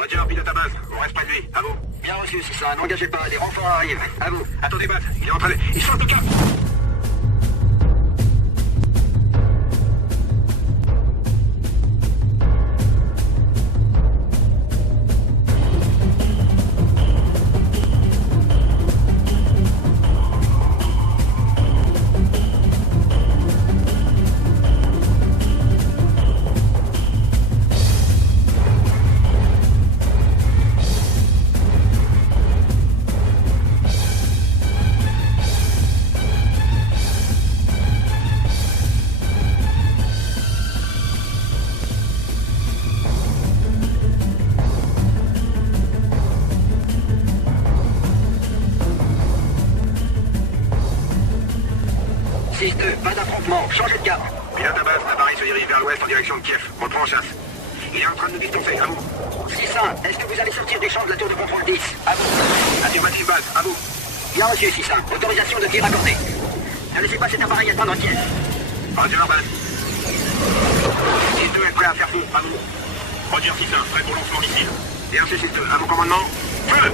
Roger, pilote à base. On reste près de lui. À vous. Bien reçu, c'est ça. N'engagez pas. Les renforts arrivent. À vous. Attendez, base. Il est en train de... Il change de cap. Pas d'affrontement, changez de cap. Pilote à base, l'appareil se dirige vers l'ouest en direction de Kiev. On le prend en chasse. Il est en train de nous distancer, à vous. 6-1, est-ce que vous allez sortir des champs de la tour de contrôle 10? À vous. Affirmative base, à vous. Bien reçu, 6-1. Autorisation de tir accordée. Ne laissez pas cet appareil atteindre Kiev. Roger, base. 6-2 est prêt à faire feu, à vous. Roger, 6-1, prêt pour lancement missile. Bien reçu, 6-2, à vos commandements. Feu!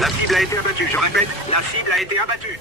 La cible a été abattue. Je répète, la cible a été abattue.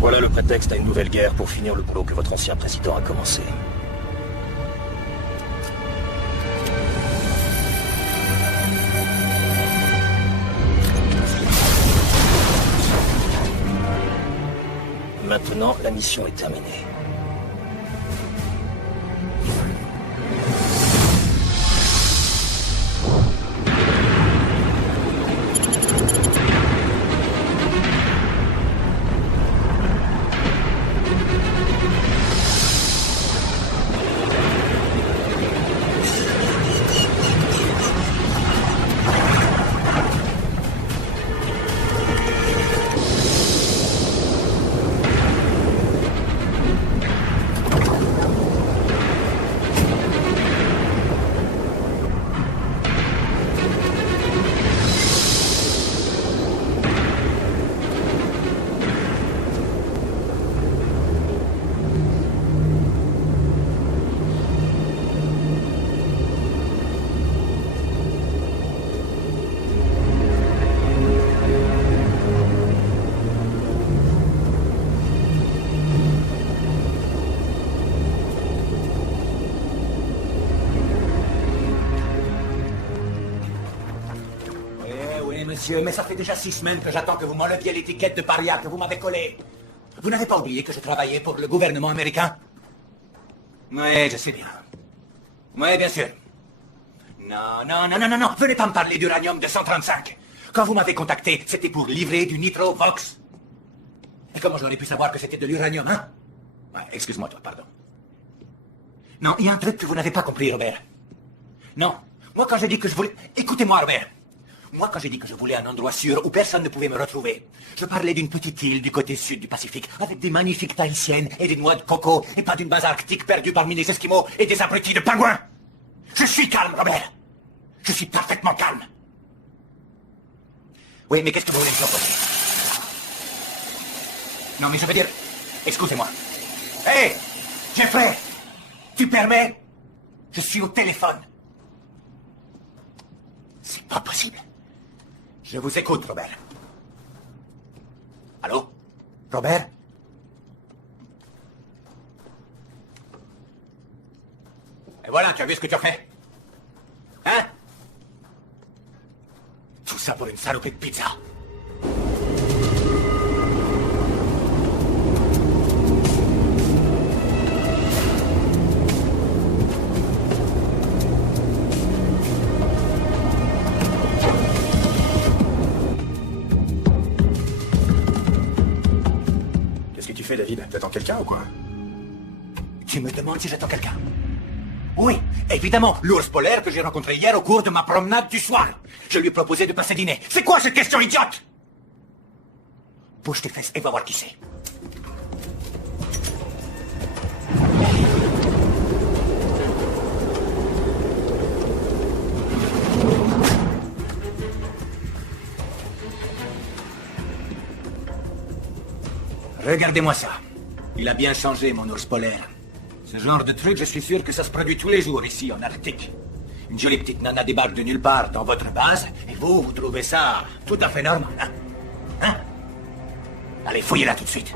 Voilà le prétexte à une nouvelle guerre pour finir le boulot que votre ancien président a commencé. Maintenant, la mission est terminée. monsieur, mais ça fait déjà 6 semaines que j'attends que vous m'enleviez l'étiquette de paria que vous m'avez collée. Vous n'avez pas oublié que je travaillais pour le gouvernement américain? Oui, je sais bien. Oui, bien sûr. Non. Venez pas me parler d'uranium 235. Quand vous m'avez contacté, c'était pour livrer du nitrovox. Et comment j'aurais pu savoir que c'était de l'uranium, hein? Ouais, excuse-moi, toi, pardon. Non, il y a un truc que vous n'avez pas compris, Robert. Non. Moi, quand j'ai dit que je voulais... Écoutez-moi, Robert. Moi, quand j'ai dit que je voulais un endroit sûr où personne ne pouvait me retrouver, je parlais d'une petite île du côté sud du Pacifique, avec des magnifiques tahitiennes et des noix de coco, et pas d'une base arctique perdue parmi les Esquimaux et des abrutis de pingouins. Je suis calme, Robert. Je suis parfaitement calme. Oui, mais qu'est-ce que vous voulez me proposer? Non, mais je veux dire... Excusez-moi. Hé, Jeffrey, tu permets? Je suis au téléphone. C'est pas possible. Je vous écoute, Robert. Allô? Robert? Et voilà, tu as vu ce que tu as fait? Hein? Tout ça pour une salopée de pizza. Qu'est-ce que tu fais, David? T'attends quelqu'un ou quoi? Tu me demandes si j'attends quelqu'un? Oui, évidemment, l'ours polaire que j'ai rencontré hier au cours de ma promenade du soir. Je lui ai proposé de passer dîner. C'est quoi cette question idiote? Bouge tes fesses et va voir qui c'est. Regardez-moi ça. Il a bien changé, mon ours polaire. Ce genre de truc, je suis sûr que ça se produit tous les jours ici, en Arctique. Une jolie petite nana débarque de nulle part dans votre base, et vous trouvez ça tout à fait normal, hein? Hein? Allez, fouillez-la tout de suite.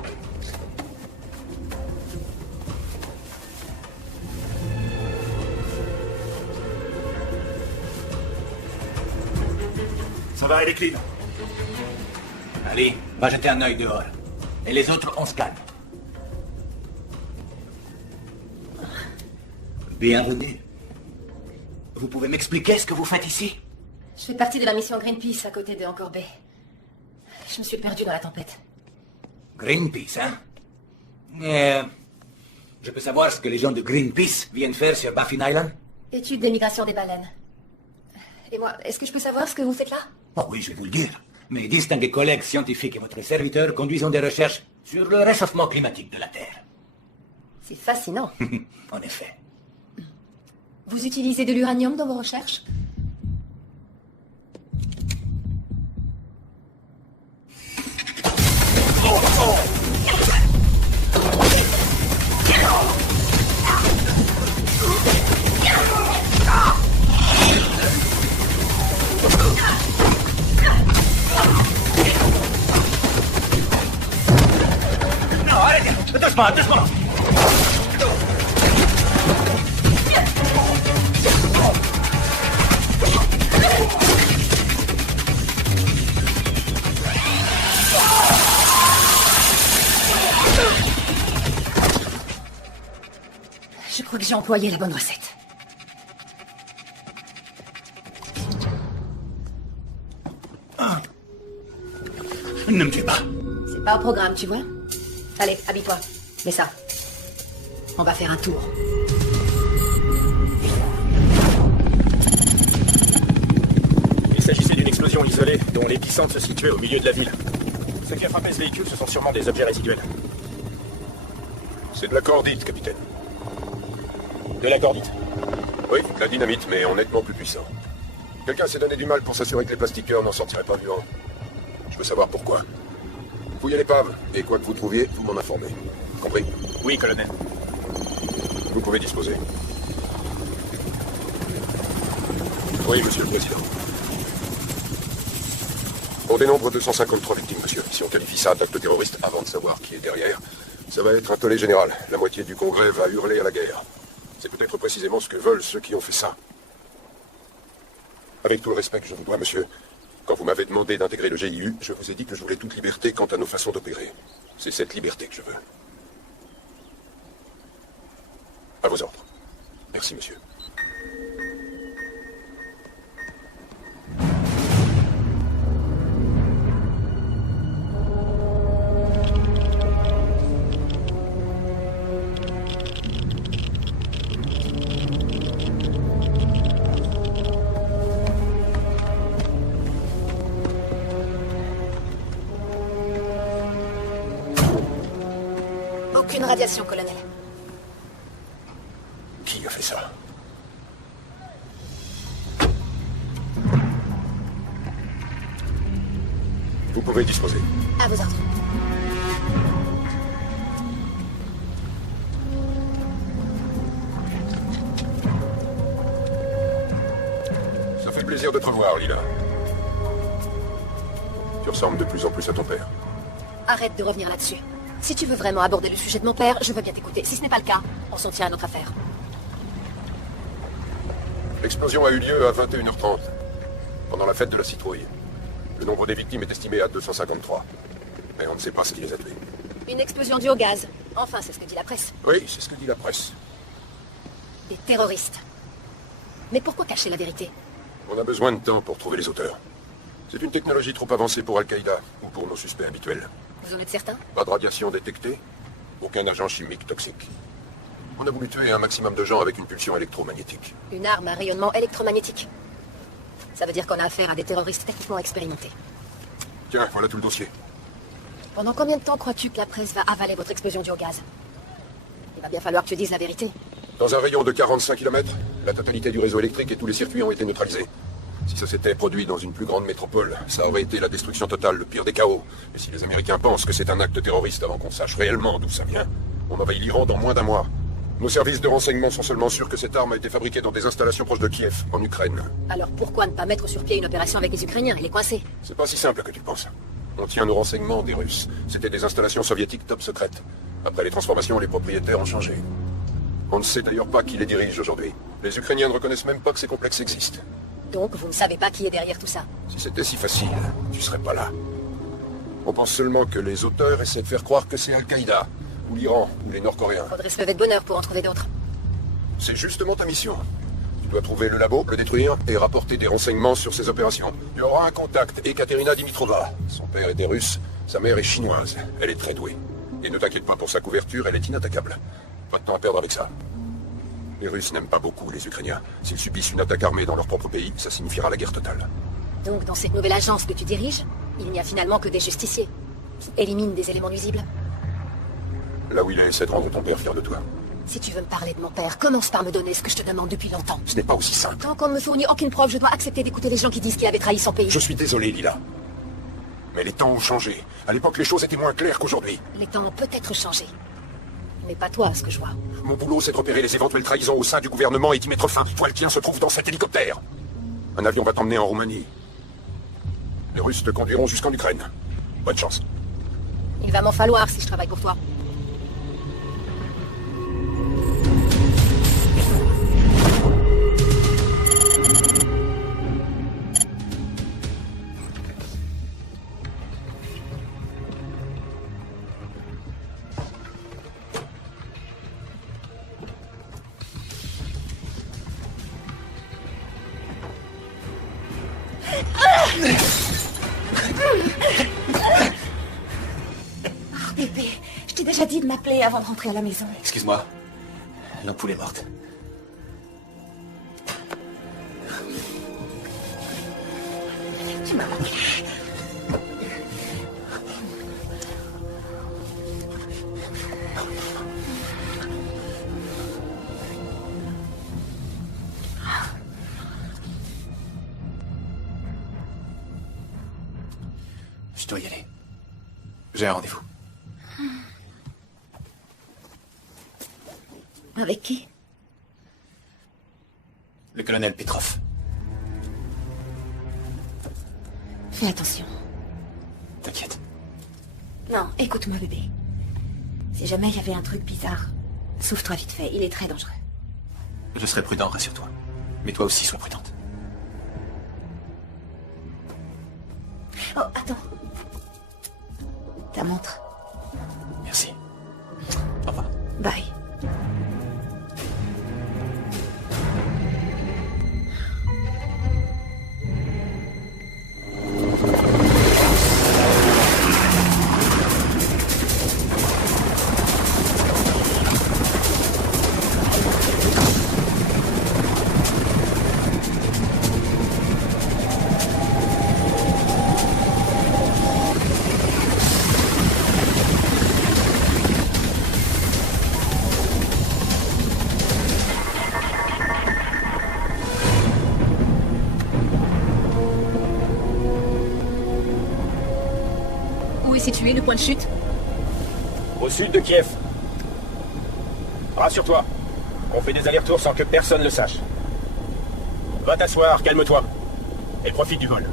Ça va, elle est clean. Allez, va jeter un œil dehors. Et les autres, on se calme. Bienvenue. Vous pouvez m'expliquer ce que vous faites ici? Je fais partie de la mission Greenpeace à côté de Anchor Bay. Je me suis perdue dans la tempête. Greenpeace, hein? Je peux savoir ce que les gens de Greenpeace viennent faire sur Baffin Island? Étude des migrations des baleines. Et moi, est-ce que je peux savoir ce que vous faites là? Oh oui, je vais vous le dire. Mes distingués collègues scientifiques et votre serviteur conduisent des recherches sur le réchauffement climatique de la Terre. C'est fascinant. En effet. Vous utilisez de l'uranium dans vos recherches? Non, arrêtez! Doucement! Je crois que j'ai employé la bonne recette. Ne me tue pas. C'est pas au programme, tu vois? Allez, habille-toi. Mets ça. On va faire un tour. Il s'agissait d'une explosion isolée dont l'épicentre se situait au milieu de la ville. Ce qui a frappé ce véhicule, ce sont sûrement des objets résiduels. C'est de la cordite, capitaine. De la cordite. Oui, de la dynamite, mais en nettement plus puissant. Quelqu'un s'est donné du mal pour s'assurer que les plastiqueurs n'en sortiraient pas vivants. Je veux savoir pourquoi. Fouillez l'épave, et quoi que vous trouviez, vous m'en informez. Compris? Oui, colonel. Vous pouvez disposer. Oui, monsieur le président. On dénombre 253 victimes, monsieur. Si on qualifie ça d'acte terroriste avant de savoir qui est derrière, ça va être un tollé général. La moitié du Congrès va hurler à la guerre. C'est peut-être précisément ce que veulent ceux qui ont fait ça. Avec tout le respect que je vous dois, monsieur, Quand vous m'avez demandé d'intégrer le GIU, je vous ai dit que je voulais toute liberté quant à nos façons d'opérer. C'est cette liberté que je veux. À vos ordres. Merci, monsieur. Aucune radiation, colonel. Qui a fait ça? Vous pouvez disposer. À vos ordres. Ça fait plaisir de te revoir, Lila. Tu ressembles de plus en plus à ton père. Arrête de revenir là-dessus. Si tu veux vraiment aborder le sujet de mon père, je veux bien t'écouter. Si ce n'est pas le cas, on s'en tient à notre affaire. L'explosion a eu lieu à 21h30, pendant la fête de la citrouille. Le nombre des victimes est estimé à 253. Mais on ne sait pas ce qui les a tués. Une explosion due au gaz. Enfin, c'est ce que dit la presse. Oui, c'est ce que dit la presse. Des terroristes. Mais pourquoi cacher la vérité? On a besoin de temps pour trouver les auteurs. C'est une technologie trop avancée pour Al-Qaïda ou pour nos suspects habituels. Vous en êtes certain? Pas de radiation détectée, aucun agent chimique toxique. On a voulu tuer un maximum de gens avec une pulsion électromagnétique. Une arme à rayonnement électromagnétique. Ça veut dire qu'on a affaire à des terroristes techniquement expérimentés. Tiens, voilà tout le dossier. Pendant combien de temps crois-tu que la presse va avaler votre explosion due au gaz? Il va bien falloir que tu dises la vérité. Dans un rayon de 45 km, la totalité du réseau électrique et tous les circuits ont été neutralisés. Si ça s'était produit dans une plus grande métropole, ça aurait été la destruction totale, le pire des chaos. Et si les Américains pensent que c'est un acte terroriste avant qu'on sache réellement d'où ça vient, on envahit l'Iran dans moins d'un mois. Nos services de renseignement sont seulement sûrs que cette arme a été fabriquée dans des installations proches de Kiev, en Ukraine. Alors pourquoi ne pas mettre sur pied une opération avec les Ukrainiens et les coincer? C'est pas si simple que tu le penses. On tient nos renseignements des Russes. C'était des installations soviétiques top secrètes. Après les transformations, les propriétaires ont changé. On ne sait d'ailleurs pas qui les dirige aujourd'hui. Les Ukrainiens ne reconnaissent même pas que ces complexes existent. Donc vous ne savez pas qui est derrière tout ça? Si c'était si facile, tu serais pas là. On pense seulement que les auteurs essaient de faire croire que c'est Al-Qaïda, ou l'Iran, ou les Nord-Coréens. Faudrait se lever de bonheur pour en trouver d'autres. C'est justement ta mission. Tu dois trouver le labo, le détruire, et rapporter des renseignements sur ces opérations. Tu auras un contact, Ekaterina Dimitrova. Son père était russe, sa mère est chinoise. Elle est très douée. Et ne t'inquiète pas pour sa couverture, elle est inattaquable. Pas de temps à perdre avec ça. Les Russes n'aiment pas beaucoup les Ukrainiens. S'ils subissent une attaque armée dans leur propre pays, ça signifiera la guerre totale. Donc dans cette nouvelle agence que tu diriges, il n'y a finalement que des justiciers qui éliminent des éléments nuisibles. Là où il est, c'est de rendre ton père fier de toi. Si tu veux me parler de mon père, commence par me donner ce que je te demande depuis longtemps. Ce n'est pas aussi simple. Tant qu'on ne me fournit aucune preuve, je dois accepter d'écouter les gens qui disent qu'il avait trahi son pays. Je suis désolé, Lila. Mais les temps ont changé. À l'époque, les choses étaient moins claires qu'aujourd'hui. Les temps ont peut-être changé. Mais pas toi, à ce que je vois. Mon boulot, c'est de repérer les éventuelles trahisons au sein du gouvernement et d'y mettre fin. Toi, le tien se trouve dans cet hélicoptère. Un avion va t'emmener en Roumanie. Les Russes te conduiront jusqu'en Ukraine. Bonne chance. Il va m'en falloir si je travaille pour toi. Bébé, je t'ai déjà dit de m'appeler avant de rentrer à la maison. Excuse-moi. L'ampoule est morte. Tu m'as manqué. Je dois y aller. J'ai un rendez-vous. Avec qui? Le colonel Petrov. Fais attention. T'inquiète. Non, écoute-moi, bébé. Si jamais il y avait un truc bizarre, sauve-toi vite fait, il est très dangereux. Je serai prudent, rassure-toi. Mais toi aussi, sois prudente. Ta montre. Merci. Au revoir. Bye. Où est situé le point de chute? Au sud de Kiev. Rassure-toi, on fait des allers-retours sans que personne le sache. Va t'asseoir, calme-toi. Et profite du vol.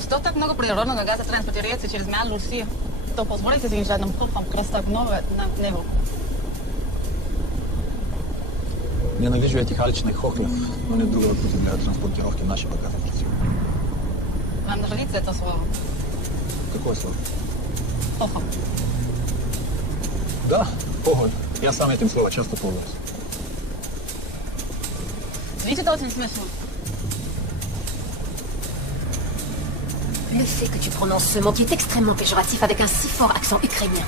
Что так много природного газа транспортируется через Малую Россию? То позволите заезжать нам кругом просто так много на небо. Ненавижу этих алчных хохлов, но нет другого пути для транспортировки нашего газа в Россию. Вам нравится это слово? Какое слово? Хохол. Да, хохоль. Я сам этим словом часто пользуюсь. Звучит очень смешно. Le fait que tu prononces ce mot qui est extrêmement péjoratif avec un si fort accent ukrainien.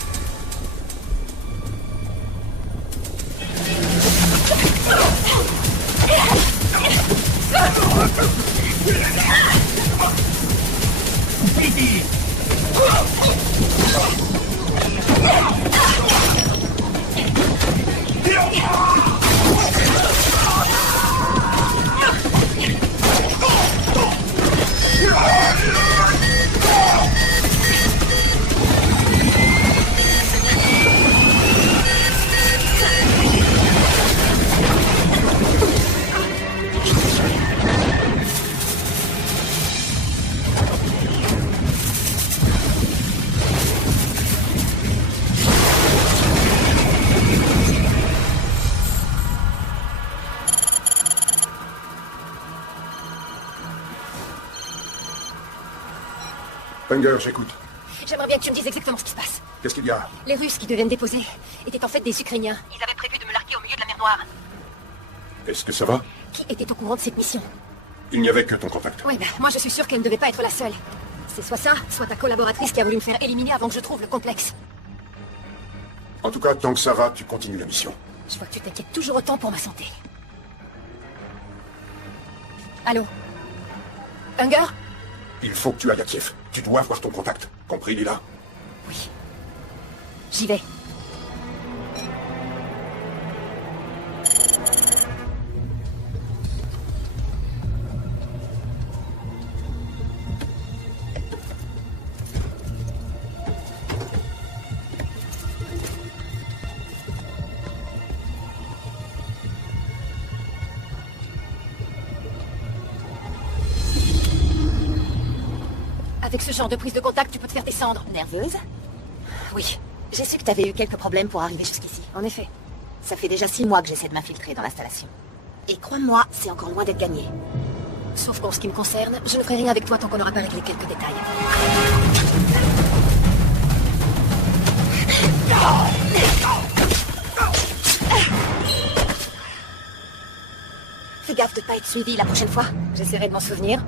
Unger, j'écoute. J'aimerais bien que tu me dises exactement ce qui se passe. Qu'est-ce qu'il y a? Les Russes qui devaient me déposer étaient en fait des Ukrainiens. Ils avaient prévu de me larguer au milieu de la mer Noire. Est-ce que ça va? Qui étaient au courant de cette mission? Il n'y avait que ton contact. Oui, ben, moi je suis sûre qu'elle ne devait pas être la seule. C'est soit ça, soit ta collaboratrice qui a voulu me faire éliminer avant que je trouve le complexe. En tout cas, tant que ça va, tu continues la mission. Je vois que tu t'inquiètes toujours autant pour ma santé. Allô? Unger? Il faut que tu ailles à Kiev. Tu dois voir ton contact. Compris, Lila? Oui. J'y vais. Avec ce genre de prise de contact, tu peux te faire descendre. Nerveuse? Oui, J'ai su que t'avais eu quelques problèmes pour arriver jusqu'ici. en effet. Ça fait déjà 6 mois que j'essaie de m'infiltrer dans l'installation. Et crois-moi, c'est encore loin d'être gagné. Sauf qu'en ce qui me concerne, je ne ferai rien avec toi tant qu'on n'aura pas réglé quelques détails. Fais gaffe de pas être suivi la prochaine fois. J'essaierai de m'en souvenir.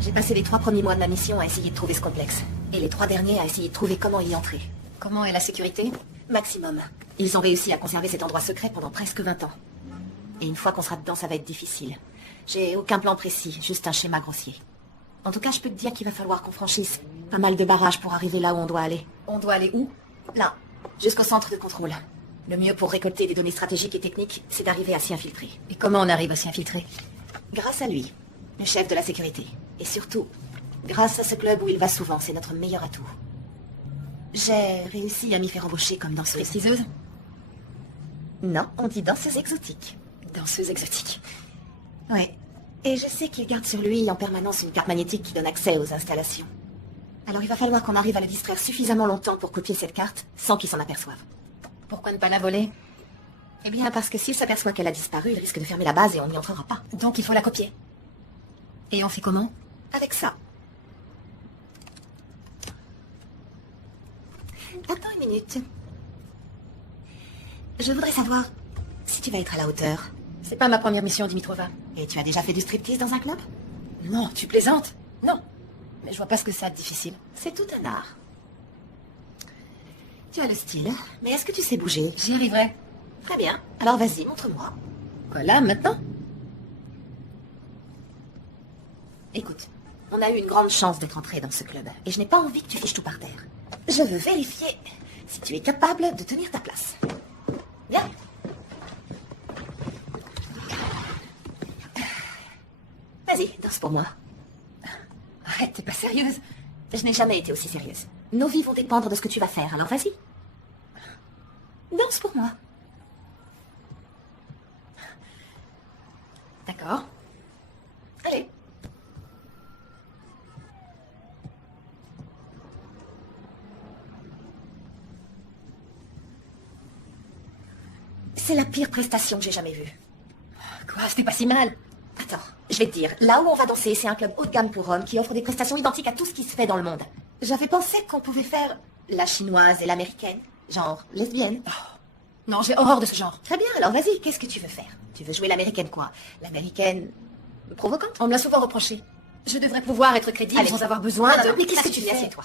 J'ai passé les 3 premiers mois de ma mission à essayer de trouver ce complexe. Et les 3 derniers à essayer de trouver comment y entrer. Comment est la sécurité? Maximum. Ils ont réussi à conserver cet endroit secret pendant presque 20 ans. Et une fois qu'on sera dedans, ça va être difficile. J'ai aucun plan précis, juste un schéma grossier. En tout cas, je peux te dire qu'il va falloir qu'on franchisse pas mal de barrages pour arriver là où on doit aller. On doit aller où? Là, jusqu'au centre de contrôle. Le mieux pour récolter des données stratégiques et techniques, c'est d'arriver à s'y infiltrer. Et comment on arrive à s'y infiltrer? Grâce à lui, le chef de la sécurité. Et surtout, Grâce à ce club où il va souvent, c'est notre meilleur atout. J'ai réussi à m'y faire embaucher comme danseuse. Stripteaseuse? Non, on dit danseuse exotique. Danseuse exotique. Ouais. Et je sais qu'il garde sur lui en permanence une carte magnétique qui donne accès aux installations. Alors il va falloir qu'on arrive à le distraire suffisamment longtemps pour copier cette carte sans qu'il s'en aperçoive. Pourquoi ne pas la voler? Eh bien, parce que s'il s'aperçoit qu'elle a disparu, il risque de fermer la base et on n'y entrera pas. Donc il faut la copier. Et on fait comment? Avec ça. Attends une minute. Je voudrais savoir si tu vas être à la hauteur. C'est pas ma première mission, Dimitrova. Et tu as déjà fait du striptease dans un club? Non, tu plaisantes? Non. Mais je vois pas ce que ça a de difficile. C'est tout un art. Tu as le style, mais est-ce que tu sais bouger? J'y arriverai. Très bien. Alors vas-y, montre-moi. Quoi, là, maintenant? Écoute, on a eu une grande chance d'être entré dans ce club, et je n'ai pas envie que tu fiches tout par terre. Je veux vérifier si tu es capable de tenir ta place. Viens. Vas-y, danse pour moi. Arrête, t'es pas sérieuse? Je n'ai jamais été aussi sérieuse. Nos vies vont dépendre de ce que tu vas faire, alors vas-y. Danse pour moi. D'accord. Allez. C'est la pire prestation que j'ai jamais vue. Quoi, c'était pas si mal. Attends, je vais te dire, là où on va danser, c'est un club haut de gamme pour hommes qui offre des prestations identiques à tout ce qui se fait dans le monde. J'avais pensé qu'on pouvait faire la chinoise et l'américaine, genre lesbienne. Non, j'ai horreur de ce genre. Très bien, alors vas-y, qu'est-ce que tu veux faire? Tu veux jouer l'américaine quoi? L'américaine provocante? On me l'a souvent reproché. Je devrais pouvoir être crédible Allez, sans avoir besoin de... Mais qu'est-ce que tu fais? Assieds-toi.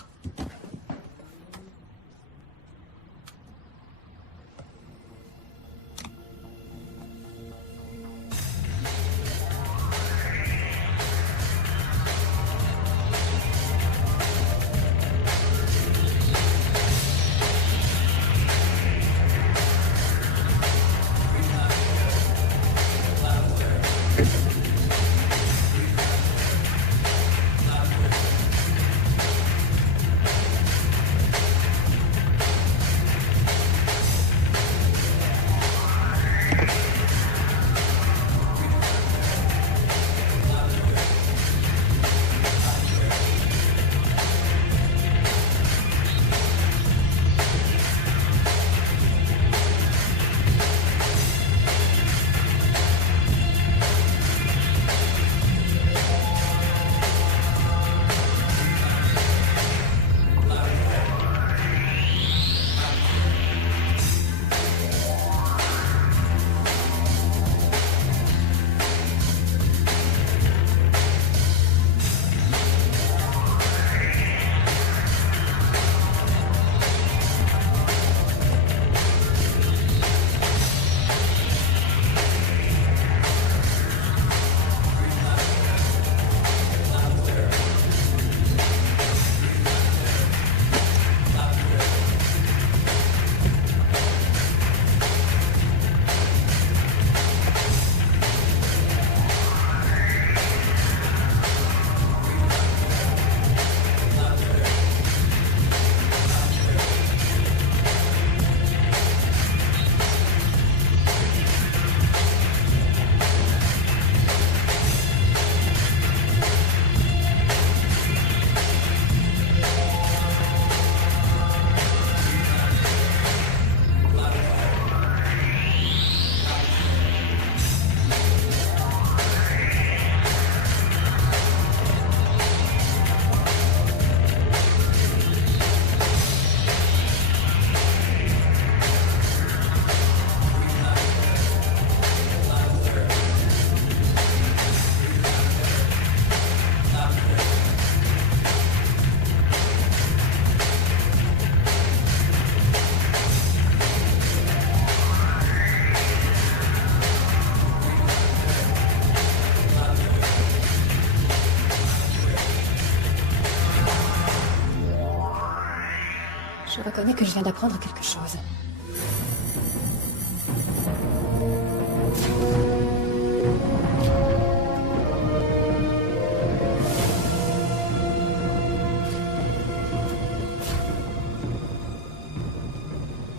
Je reconnais que je viens d'apprendre quelque chose.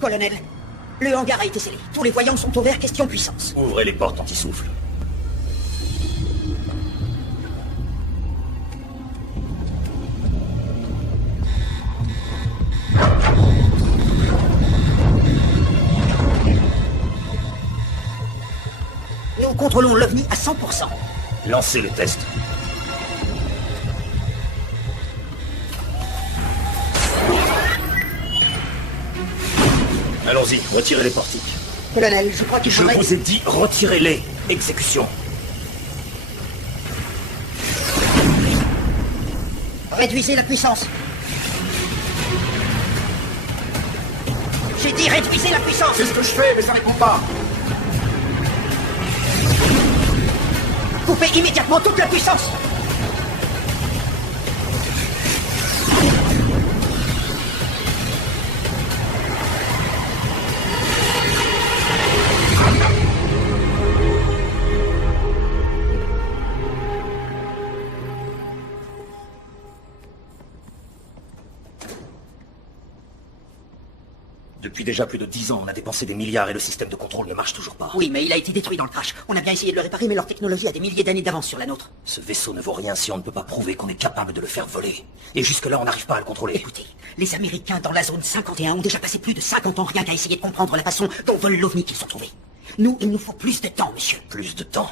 Colonel, le hangar a été scellé. Tous les voyants sont ouverts, question puissance. Ouvrez les portes anti-souffle. Nous contrôlons l'OVNI à 100%. Lancez les tests. Allons-y, retirez les portiques. Colonel, je crois qu'il Je faudrait... vous ai dit, retirez-les. Exécution. Réduisez la puissance. J'ai dit réduisez la puissance. C'est ce que je fais, mais ça répond pas. Coupez immédiatement toute la puissance. Depuis déjà plus de 10 ans, on a dépensé des milliards et le système de contrôle ne marche toujours pas. Oui, mais il a été détruit dans le crash. On a bien essayé de le réparer, mais leur technologie a des milliers d'années d'avance sur la nôtre. Ce vaisseau ne vaut rien si on ne peut pas prouver qu'on est capable de le faire voler. Et jusque-là, on n'arrive pas à le contrôler. Écoutez, les Américains dans la zone 51 ont déjà passé plus de 50 ans rien qu'à essayer de comprendre la façon dont vole l'OVNI qu'ils ont trouvé. Nous, il nous faut plus de temps, monsieur. Plus de temps?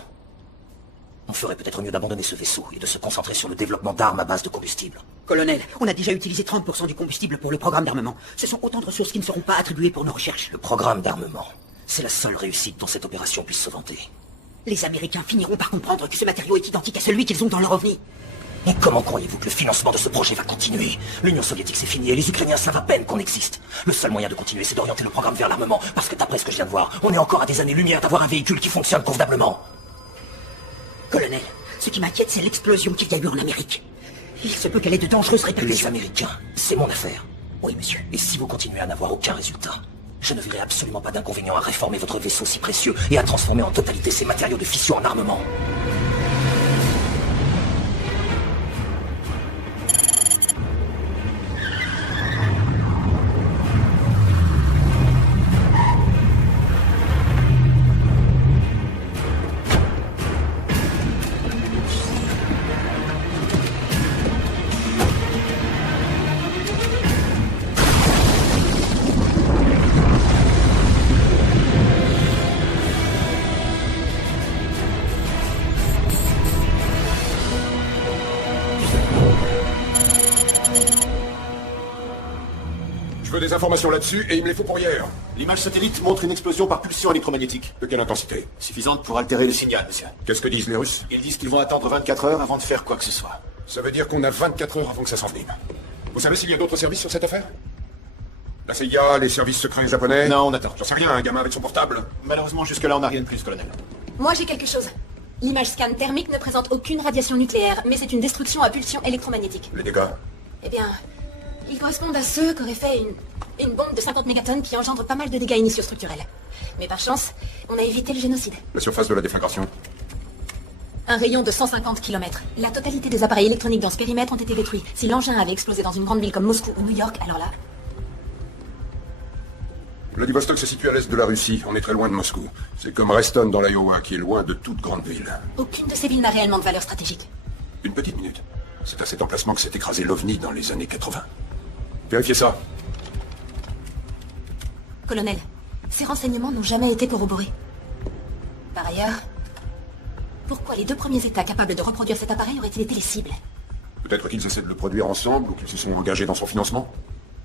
On ferait peut-être mieux d'abandonner ce vaisseau et de se concentrer sur le développement d'armes à base de combustible. Colonel, on a déjà utilisé 30% du combustible pour le programme d'armement. Ce sont autant de ressources qui ne seront pas attribuées pour nos recherches. Le programme d'armement, c'est la seule réussite dont cette opération puisse se vanter. Les Américains finiront par comprendre que ce matériau est identique à celui qu'ils ont dans leur OVNI. Et comment croyez-vous que le financement de ce projet va continuer? L'Union soviétique c'est fini et les Ukrainiens savent à peine qu'on existe. Le seul moyen de continuer, c'est d'orienter le programme vers l'armement, parce que d'après ce que je viens de voir, on est encore à des années-lumière d'avoir un véhicule qui fonctionne convenablement. Colonel, ce qui m'inquiète, c'est l'explosion qu'il y a eu en Amérique. Il se peut qu'elle ait de dangereuses répercussions. Les Américains, c'est mon affaire. Oui, monsieur. Et si vous continuez à n'avoir aucun résultat, je ne verrai absolument pas d'inconvénient à réformer votre vaisseau si précieux et à transformer en totalité ces matériaux de fission en armement. Je veux des informations là-dessus et il me les faut pour hier. L'image satellite montre une explosion par pulsion électromagnétique. De quelle intensité? Suffisante pour altérer le signal, monsieur. Qu'est-ce que disent les Russes? Ils disent qu'ils vont attendre 24 heures avant de faire quoi que ce soit. Ça veut dire qu'on a 24 heures avant que ça s'envenime. Vous savez s'il y a d'autres services sur cette affaire? La CIA, les services secrets japonais? Non, on attend. J'en sais rien, un gamin avec son portable? Malheureusement, jusque-là, on n'a rien de plus, colonel. Moi, j'ai quelque chose. L'image scan thermique ne présente aucune radiation nucléaire, mais c'est une destruction à pulsion électromagnétique. Les dégâts? Eh bien, ils correspondent à ceux qu'aurait fait une bombe de 50 mégatonnes qui engendre pas mal de dégâts initiaux structurels. Mais par chance, on a évité le génocide. La surface de la déflagration? Un rayon de 150 km. La totalité des appareils électroniques dans ce périmètre ont été détruits. Si l'engin avait explosé dans une grande ville comme Moscou ou New York, alors là... Vladivostok se situe à l'est de la Russie. On est très loin de Moscou. C'est comme Reston dans l'Iowa, qui est loin de toute grande ville. Aucune de ces villes n'a réellement de valeur stratégique. Une petite minute. C'est à cet emplacement que s'est écrasé l'OVNI dans les années 80. Vérifiez ça. Colonel, ces renseignements n'ont jamais été corroborés. Par ailleurs, pourquoi les deux premiers États capables de reproduire cet appareil auraient-ils été les cibles? Peut-être qu'ils essaient de le produire ensemble ou qu'ils se sont engagés dans son financement.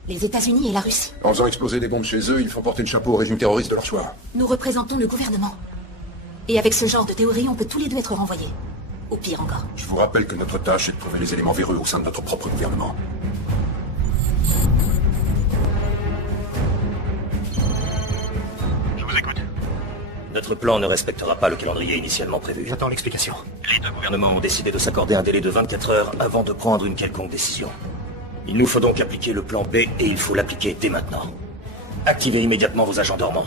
Les États-Unis et la Russie. En faisant exploser des bombes chez eux, ils font porter le chapeau au régime terroriste de leur choix. Nous représentons le gouvernement. Et avec ce genre de théorie, on peut tous les deux être renvoyés. Au pire encore. Je vous rappelle que notre tâche est de trouver les éléments véreux au sein de notre propre gouvernement. Je vous écoute. Notre plan ne respectera pas le calendrier initialement prévu. J'attends l'explication. Les deux gouvernements ont décidé de s'accorder un délai de 24 heures avant de prendre une quelconque décision. Il nous faut donc appliquer le plan B et il faut l'appliquer dès maintenant. Activez immédiatement vos agents dormants.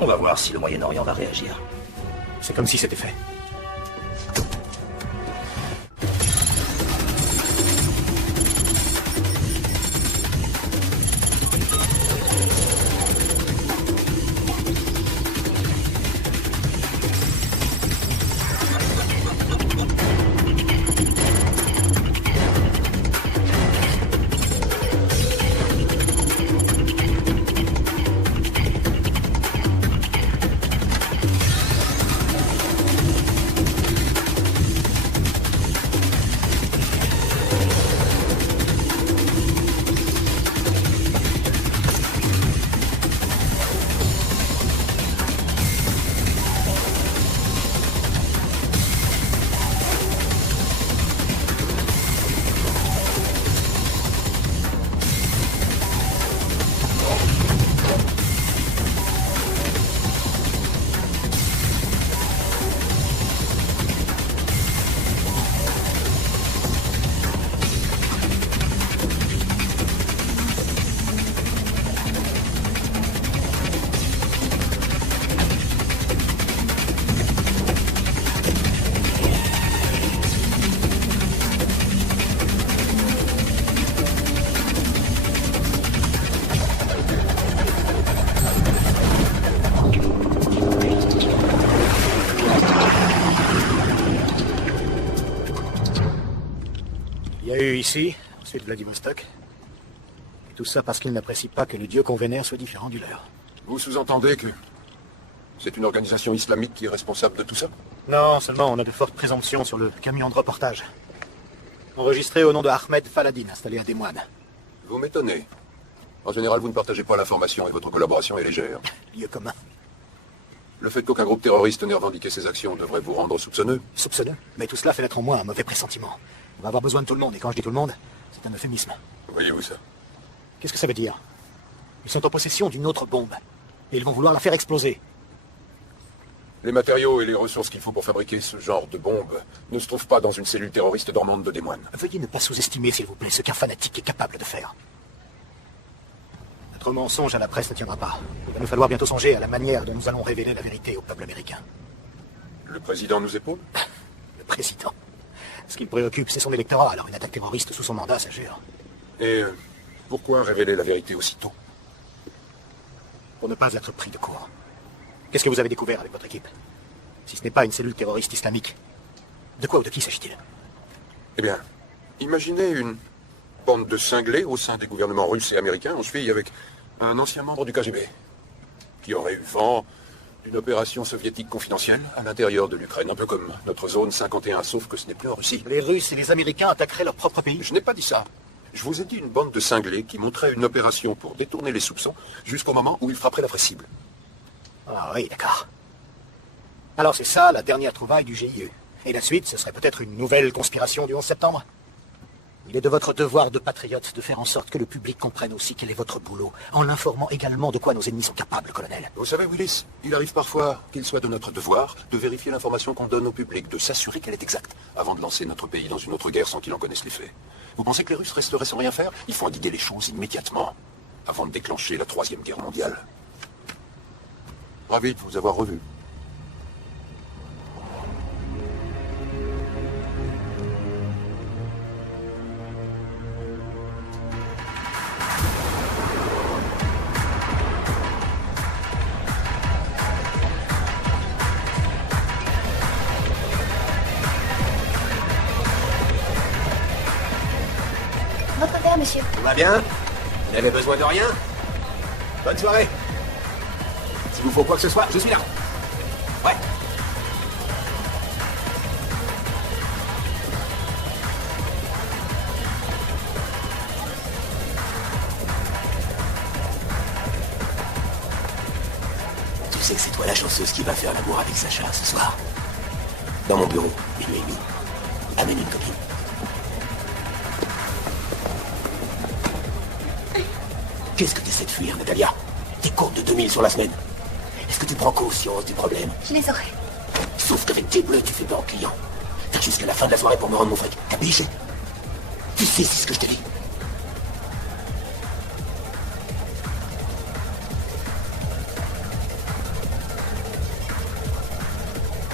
On va voir si le Moyen-Orient va réagir. C'est comme si c'était fait. eu ici, ensuite Vladivostok. Et tout ça parce qu'ils n'apprécient pas que le dieu qu'on vénère soit différent du leur. Vous sous-entendez que c'est une organisation islamique qui est responsable de tout ça? Non, seulement on a de fortes présomptions sur le camion de reportage. Enregistré au nom de Ahmed Faladin, installé à Des Moines. Vous m'étonnez. En général, vous ne partagez pas l'information et votre collaboration est légère. Lieu commun. Le fait qu'aucun groupe terroriste n'ait revendiqué ses actions devrait vous rendre soupçonneux. Soupçonneux? Mais tout cela fait naître en moi un mauvais pressentiment. On va avoir besoin de tout le monde, et quand je dis tout le monde, c'est un euphémisme. Voyez-vous ça? Qu'est-ce que ça veut dire? Ils sont en possession d'une autre bombe. Et ils vont vouloir la faire exploser. Les matériaux et les ressources qu'il faut pour fabriquer ce genre de bombe ne se trouvent pas dans une cellule terroriste dormante de Des Moines. Veuillez ne pas sous-estimer, s'il vous plaît, ce qu'un fanatique est capable de faire. Notre mensonge à la presse ne tiendra pas. Il va nous falloir bientôt songer à la manière dont nous allons révéler la vérité au peuple américain. Le président nous épaule? Le président? Ce qui me préoccupe, c'est son électorat, alors une attaque terroriste sous son mandat, ça jure. Et pourquoi révéler la vérité aussitôt? Pour ne pas être pris de court. Qu'est-ce que vous avez découvert avec votre équipe? Si ce n'est pas une cellule terroriste islamique, de quoi ou de qui s'agit-il? Eh bien, imaginez une bande de cinglés au sein des gouvernements russes et américains, en cheville avec un ancien membre du KGB, qui aurait eu vent d'une opération soviétique confidentielle à l'intérieur de l'Ukraine, un peu comme notre zone 51, sauf que ce n'est plus en Russie. Les Russes et les Américains attaqueraient leur propre pays? Je n'ai pas dit ça. Je vous ai dit une bande de cinglés qui monterait une opération pour détourner les soupçons jusqu'au moment où ils frapperaient la vraie cible. Ah oui, d'accord. Alors c'est ça, la dernière trouvaille du GIE. Et la suite, ce serait peut-être une nouvelle conspiration du 11 septembre? Il est de votre devoir de patriote de faire en sorte que le public comprenne aussi quel est votre boulot, en l'informant également de quoi nos ennemis sont capables, colonel. Vous savez, Willis, il arrive parfois qu'il soit de notre devoir de vérifier l'information qu'on donne au public, de s'assurer qu'elle est exacte, avant de lancer notre pays dans une autre guerre sans qu'il en connaisse les faits. Vous pensez que les Russes resteraient sans rien faire? Il faut indiquer les choses immédiatement, avant de déclencher la 3e guerre mondiale. Ravi de vous avoir revu. Votre verre, monsieur. Tout va bien? Vous n'avez besoin de rien? Bonne soirée. S'il vous faut quoi que ce soit, je suis là. Ouais. Tu sais que c'est toi la chanceuse qui va faire l'amour avec Sacha ce soir. Dans mon bureau, 1h30. Amène une copine. Qu'est-ce que tu essaies de fuir, Natalia? Tes comptes de 2000 sur la semaine. Est-ce que tu prends conscience du problème? Je les aurai. Sauf qu'avec tes bleus, tu fais peur aux clients. T'as jusqu'à la fin de la soirée pour me rendre mon fric. T'as piché? Tu sais, c'est ce que je te dis.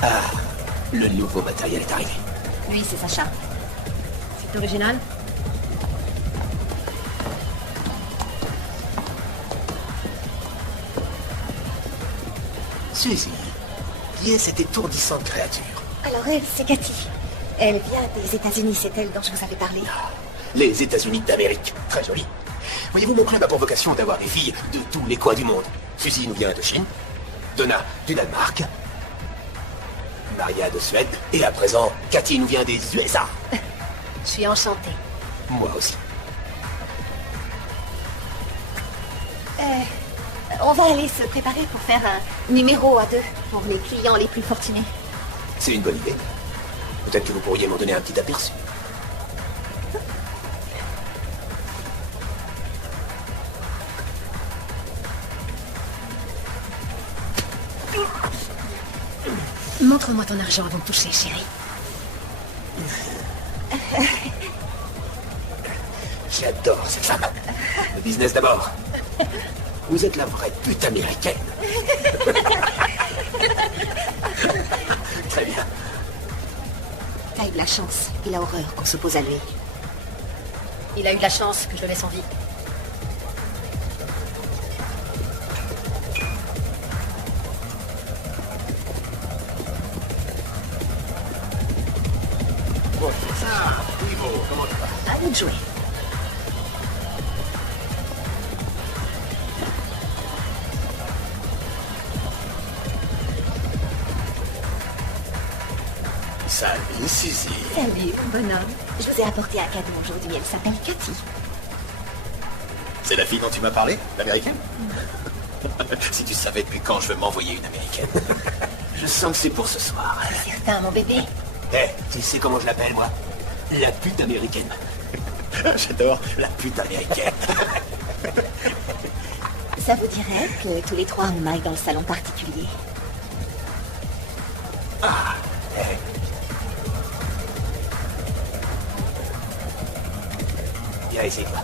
Ah, le nouveau matériel est arrivé. Lui, c'est Sacha. C'est original. Suzy, qui est cette étourdissante créature? Alors elle, c'est Cathy. Elle vient des États-Unis, c'est elle dont je vous avais parlé. Les États-Unis d'Amérique. Très joli. Voyez-vous, mon club a pour vocation d'avoir des filles de tous les coins du monde. Suzy nous vient de Chine, Donna du Danemark, Maria de Suède, et à présent, Cathy nous vient des USA. Je suis enchantée. Moi aussi. On va aller se préparer pour faire un numéro à 2 pour les clients les plus fortunés. C'est une bonne idée. Peut-être que vous pourriez m'en donner un petit aperçu. Montre-moi ton argent avant de toucher, chérie. J'adore cette femme. Le business d'abord. Vous êtes la vraie pute américaine. Très bien. T'as eu de la chance. Il a horreur qu'on s'oppose à lui. Il a eu de la chance que je le laisse en vie. Bon, ça, oui, comment tu vas? À vous de jouer. Salut, Suzy. Salut, bonhomme. Je vous ai apporté un cadeau aujourd'hui. Elle s'appelle Cathy. C'est la fille dont tu m'as parlé? L'américaine? Si tu savais depuis quand je veux m'envoyer une américaine. Je sens que c'est pour ce soir. C'est certain, mon bébé. Eh, tu sais comment je l'appelle, moi? La pute américaine. J'adore la pute américaine. Ça vous dirait que tous les trois on aille dans le salon particulier? Ah, eh. Viens ici, toi.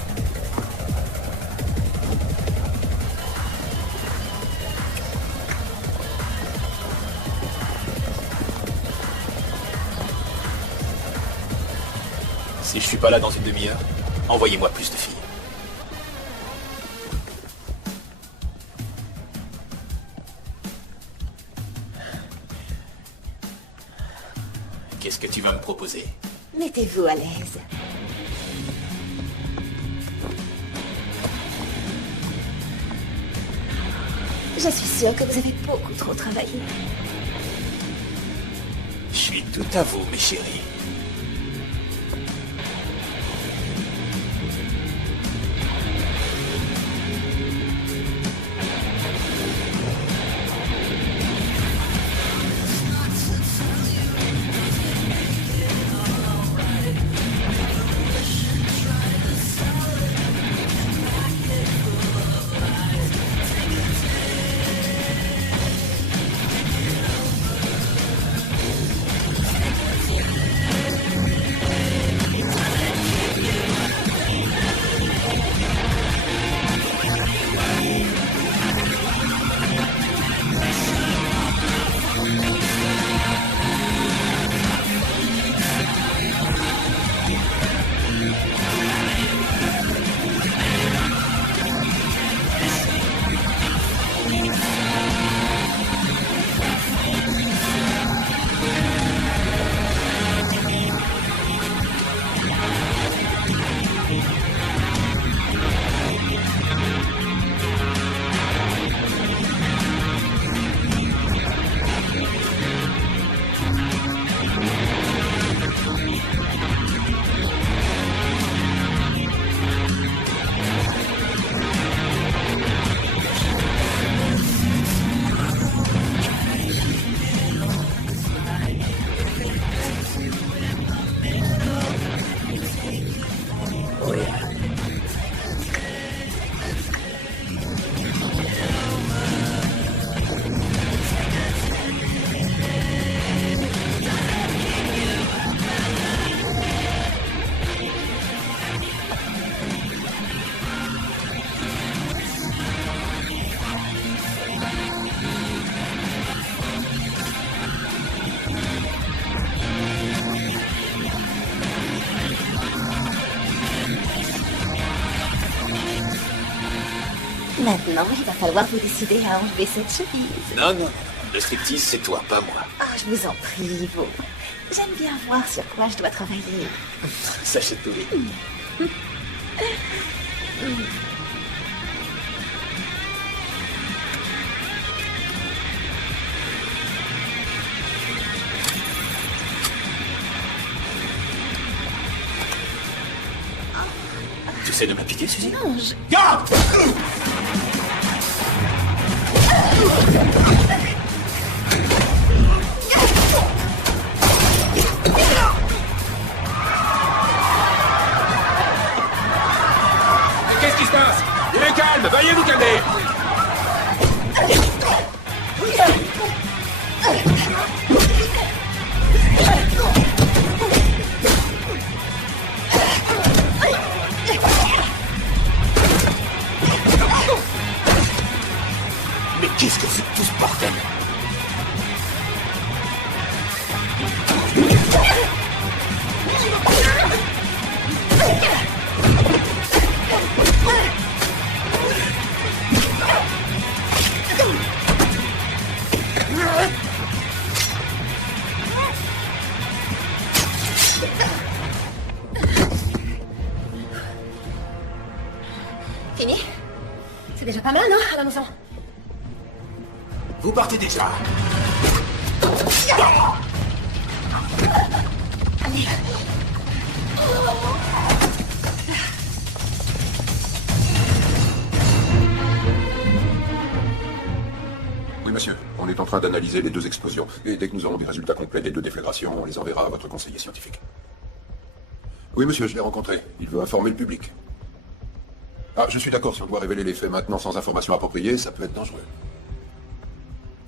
Si je suis pas là dans une demi-heure, envoyez-moi plus de filles. Qu'est-ce que tu vas me proposer? Mettez-vous à l'aise. Je suis sûre que vous avez beaucoup trop travaillé. Je suis tout à vous, mes chéris. Maintenant, il va falloir vous décider à enlever cette chemise. Non, non, non. Le striptease, c'est toi, pas moi. Ah, je vous en prie, vous. J'aime bien voir sur quoi je dois travailler. Sachez tout. Tu sais de me piquer, Suzy? Non, je... Qu'est-ce qui se passe? Il est calme, veuillez vous calmer. la maison. Vous partez déjà. Allez. Oui, monsieur. On est en train d'analyser les 2 explosions. Et dès que nous aurons des résultats complets des 2 déflagrations, on les enverra à votre conseiller scientifique. Oui, monsieur, je l'ai rencontré. Il veut informer le public. Ah, je suis d'accord, si on doit révéler les faits maintenant sans information appropriée, ça peut être dangereux.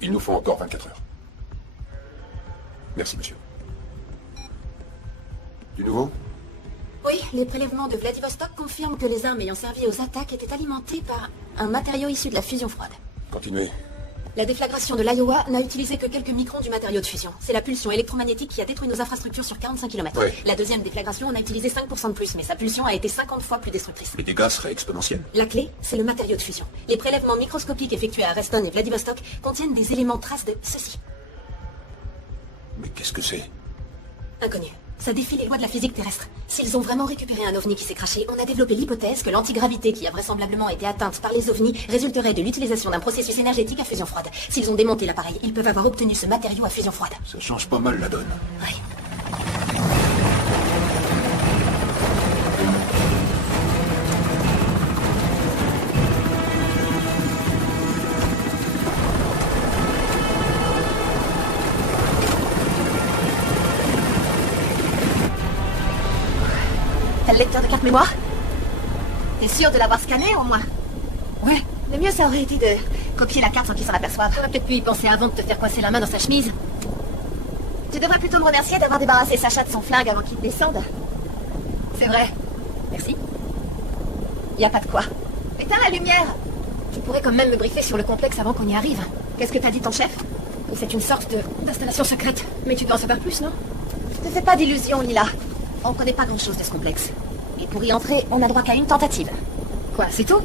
Il nous faut encore 24 heures. Merci, monsieur. Du nouveau? Oui, les prélèvements de Vladivostok confirment que les armes ayant servi aux attaques étaient alimentées par un matériau issu de la fusion froide. Continuez. La déflagration de l'Iowa n'a utilisé que quelques microns du matériau de fusion. C'est la pulsion électromagnétique qui a détruit nos infrastructures sur 45 km. Oui. La deuxième déflagration en a utilisé 5% de plus, mais sa pulsion a été 50 fois plus destructrice. Les dégâts seraient exponentiels. La clé, c'est le matériau de fusion. Les prélèvements microscopiques effectués à Reston et Vladivostok contiennent des éléments traces de ceci. Mais qu'est-ce que c'est? Inconnu. Ça défie les lois de la physique terrestre. S'ils ont vraiment récupéré un ovni qui s'est craché, on a développé l'hypothèse que l'antigravité qui a vraisemblablement été atteinte par les ovnis résulterait de l'utilisation d'un processus énergétique à fusion froide. S'ils ont démonté l'appareil, ils peuvent avoir obtenu ce matériau à fusion froide. Ça change pas mal la donne. Oui. T'as le lecteur de carte mémoire? T'es sûr de l'avoir scanné, au moins? Ouais. Le mieux, ça aurait été de copier la carte sans qu'il s'en aperçoive. On aurait peut-être pu y penser avant de te faire coincer la main dans sa chemise. Tu devrais plutôt me remercier d'avoir débarrassé Sacha de son flingue avant qu'il descende. C'est vrai. Merci. Y a pas de quoi. Éteins la lumière. Tu pourrais quand même me briefer sur le complexe avant qu'on y arrive. Qu'est-ce que t'as dit ton chef? C'est une sorte d'installation secrète. Mais tu dois en savoir plus, non? Ne fais pas d'illusions, Lila. On connaît pas grand-chose de ce complexe. Et pour y entrer, on a droit qu'à une tentative. Quoi, c'est tout?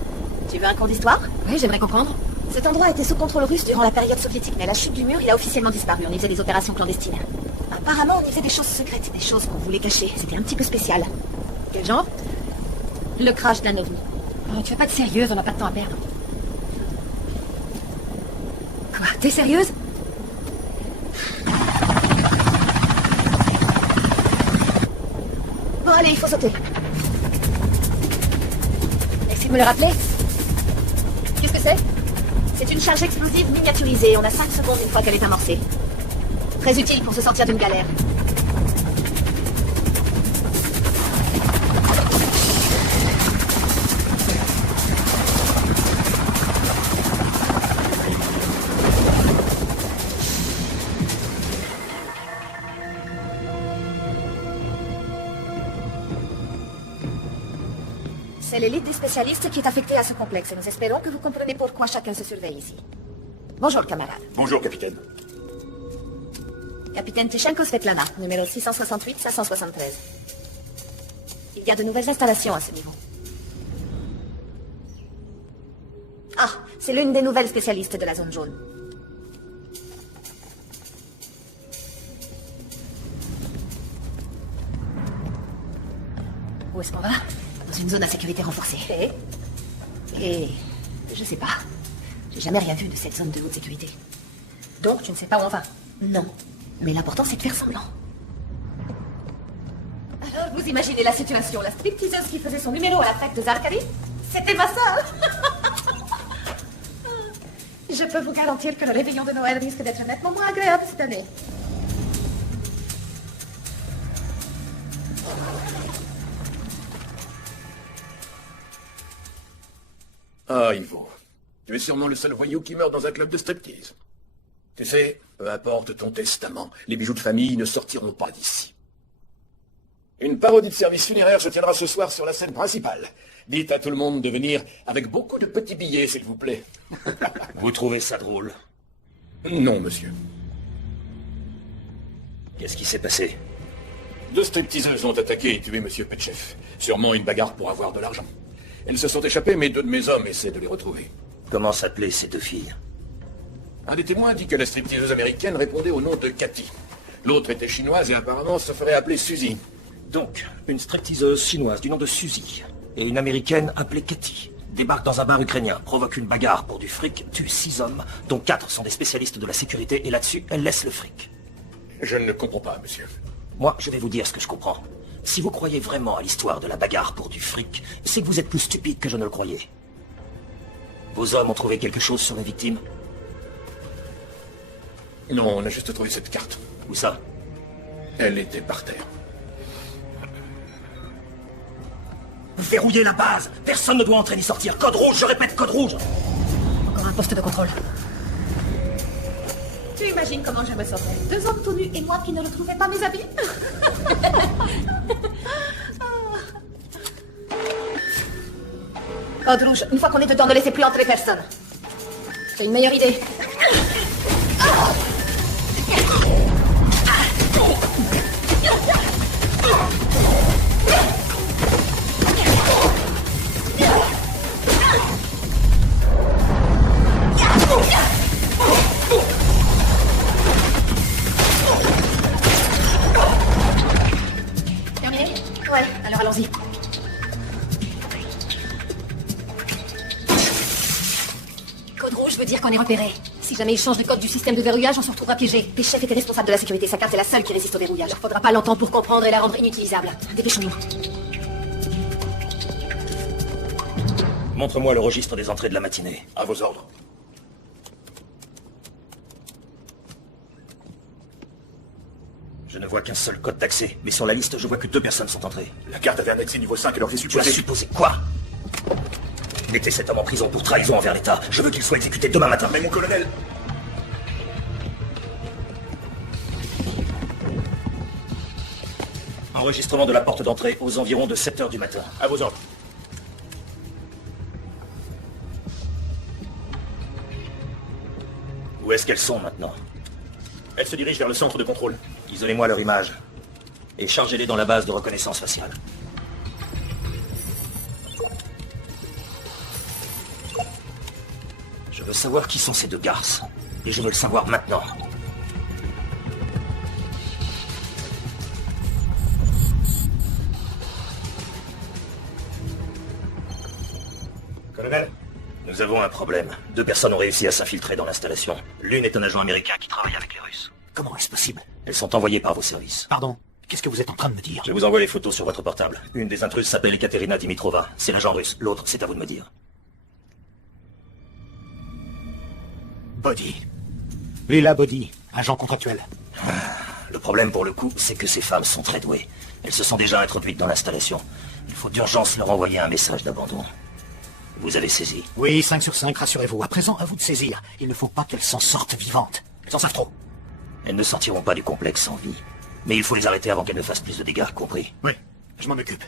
Tu veux un cours d'histoire? Oui, j'aimerais comprendre. Cet endroit était sous contrôle russe durant la période soviétique, mais à la chute du mur, il a officiellement disparu. On y faisait des opérations clandestines. Apparemment, on y faisait des choses secrètes, des choses qu'on voulait cacher. C'était un petit peu spécial. Quel genre? Le crash d'un ovni. Oh, tu vas pas être sérieuse, on n'a pas de temps à perdre. Quoi, t'es sérieuse? Bon, allez, il faut sauter. Essaye de me le rappeler. Qu'est-ce que c'est? C'est une charge explosive miniaturisée. On a 5 secondes une fois qu'elle est amorcée. Très utile pour se sortir d'une galère. C'est l'élite des spécialistes qui est affectée à ce complexe et nous espérons que vous comprenez pourquoi chacun se surveille ici. Bonjour, camarade. Bonjour, capitaine. Capitaine Tishenko Svetlana, numéro 668-573. Il y a de nouvelles installations à ce niveau. Ah, c'est l'une des nouvelles spécialistes de la zone jaune. Où est-ce qu'on va? Dans une zone à sécurité renforcée. Et je sais pas. J'ai jamais rien vu de cette zone de haute sécurité. Donc, tu ne sais pas où on va? Non. Mais l'important, c'est de faire semblant. Alors, vous imaginez la situation. La stripteaseuse qui faisait son numéro à la fête de Zarkari, c'était ma sœur. Je peux vous garantir que le réveillon de Noël risque d'être nettement moins agréable cette année. Ah, Ivo. Tu es sûrement le seul voyou qui meurt dans un club de striptease. Tu sais, peu importe ton testament, les bijoux de famille ne sortiront pas d'ici. Une parodie de service funéraire se tiendra ce soir sur la scène principale. Dites à tout le monde de venir avec beaucoup de petits billets, s'il vous plaît. Vous trouvez ça drôle? Non, monsieur. Qu'est-ce qui s'est passé? 2 stripteaseuses ont attaqué et tué monsieur Petchev. Sûrement une bagarre pour avoir de l'argent. Elles se sont échappées, mais 2 de mes hommes essaient de les retrouver. Comment s'appelaient ces 2 filles? Un des témoins dit que la stripteaseuse américaine répondait au nom de Cathy. L'autre était chinoise et apparemment se ferait appeler Suzy. Donc, une stripteaseuse chinoise du nom de Suzy et une américaine appelée Cathy. débarque dans un bar ukrainien, provoque une bagarre pour du fric, tue 6 hommes, dont 4 sont des spécialistes de la sécurité, et là-dessus, elle laisse le fric. Je ne comprends pas, monsieur. Moi, je vais vous dire ce que je comprends. Si vous croyez vraiment à l'histoire de la bagarre pour du fric, c'est que vous êtes plus stupide que je ne le croyais. Vos hommes ont trouvé quelque chose sur la victime? Non, on a juste trouvé cette carte. Où ça? Elle était par terre. Verrouillez la base! Personne ne doit entrer ni sortir. Code rouge, je répète, code rouge! Encore un poste de contrôle. Tu imagines comment je me sentais? 2 hommes tout nus et moi qui ne retrouvais pas mes habits. Code rouge, une fois qu'on est dedans, ne laissez plus entrer personne. J'ai une meilleure idée. Terminé? Ouais, alors allons-y. Code rouge veut dire qu'on est repéré. Si jamais il change le code du système de verrouillage, on se retrouvera piégé. Les chefs étaient responsables de la sécurité. Sa carte est la seule qui résiste au verrouillage. Il faudra pas longtemps pour comprendre et la rendre inutilisable. Dépêchons-nous. Montre-moi le registre des entrées de la matinée. À vos ordres. Je ne vois qu'un seul code d'accès, mais sur la liste, je vois que 2 personnes sont entrées. La carte avait un accès niveau 5 alors j'ai Tu as supposé... supposé quoi? Mettez cet homme en prison pour trahison envers l'État. Je veux qu'il soit exécuté demain matin. Mais mon colonel... Enregistrement de la porte d'entrée aux environs de 7 h du matin. À vos ordres. Où est-ce qu'elles sont maintenant? Elle se dirige vers le centre de contrôle. Isolez-moi leur image. Et chargez-les dans la base de reconnaissance faciale. Je veux savoir qui sont ces 2 garces. Et je veux le savoir maintenant. Colonel? Nous avons un problème. 2 personnes ont réussi à s'infiltrer dans l'installation. L'une est un agent américain qui travaille avec les Russes. Comment est-ce possible? Elles sont envoyées par vos services. Pardon? Qu'est-ce que vous êtes en train de me dire? Je vous envoie les photos sur votre portable. Une des intrus s'appelle Ekaterina Dimitrova. C'est l'agent russe. L'autre, c'est à vous de me dire. Body. Lila Body, agent contractuel. Le problème pour le coup, c'est que ces femmes sont très douées. Elles se sont déjà introduites dans l'installation. Il faut d'urgence leur envoyer un message d'abandon. Vous avez saisi? Oui, 5 sur 5, rassurez-vous. À présent, à vous de saisir. Il ne faut pas qu'elles s'en sortent vivantes. Elles en savent trop. Elles ne sortiront pas du complexe sans vie. Mais il faut les arrêter avant qu'elles ne fassent plus de dégâts, compris? Oui, je m'en occupe.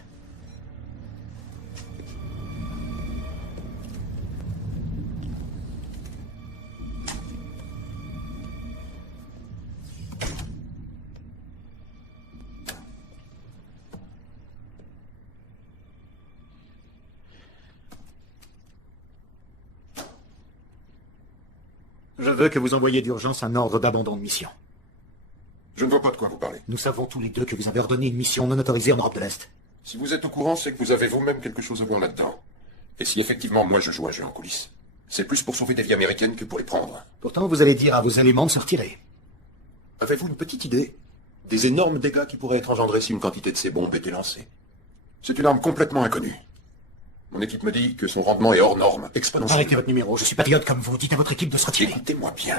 Je veux que vous envoyiez d'urgence un ordre d'abandon de mission. Je ne vois pas de quoi vous parlez. Nous savons tous les 2 que vous avez ordonné une mission non autorisée en Europe de l'Est. Si vous êtes au courant, c'est que vous avez vous-même quelque chose à voir là-dedans. Et si effectivement, moi, je joue un jeu en coulisses, c'est plus pour sauver des vies américaines que pour les prendre. Pourtant, vous allez dire à vos éléments de se retirer. Avez-vous une petite idée des énormes dégâts qui pourraient être engendrés si une quantité de ces bombes était lancée? C'est une arme complètement inconnue. Mon équipe me dit que son rendement est hors norme, exponentiel. Arrêtez votre numéro, je suis patriote comme vous. Dites à votre équipe de se retirer. Écoutez-moi bien.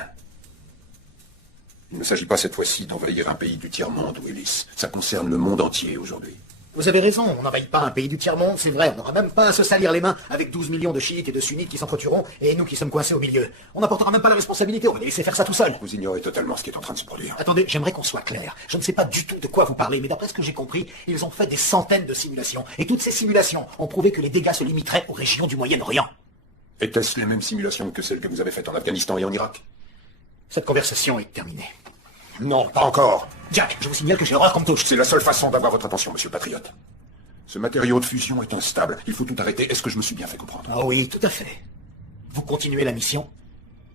Il ne s'agit pas cette fois-ci d'envahir un pays du tiers-monde, Willis. Ça concerne le monde entier aujourd'hui. Vous avez raison, on n'envahit pas un pays du tiers-monde, c'est vrai. On n'aura même pas à se salir les mains avec 12 millions de chiites et de sunnites qui s'entretueront, et nous qui sommes coincés au milieu. On n'apportera même pas la responsabilité, on va les laisser faire ça tout seul. Vous ignorez totalement ce qui est en train de se produire. Attendez, j'aimerais qu'on soit clair. Je ne sais pas du tout de quoi vous parlez, mais d'après ce que j'ai compris, ils ont fait des centaines de simulations. Et toutes ces simulations ont prouvé que les dégâts se limiteraient aux régions du Moyen-Orient. Était-ce les mêmes simulations que celles que vous avez faites en Afghanistan et en Irak? Cette conversation est terminée. Non, pas encore. Jack, je vous signale que j'ai l'horreur qu'on me touche. C'est la seule façon d'avoir votre attention, monsieur Patriote. Ce matériau de fusion est instable. Il faut tout arrêter. Est-ce que je me suis bien fait comprendre? Ah oui, tout à fait. Vous continuez la mission.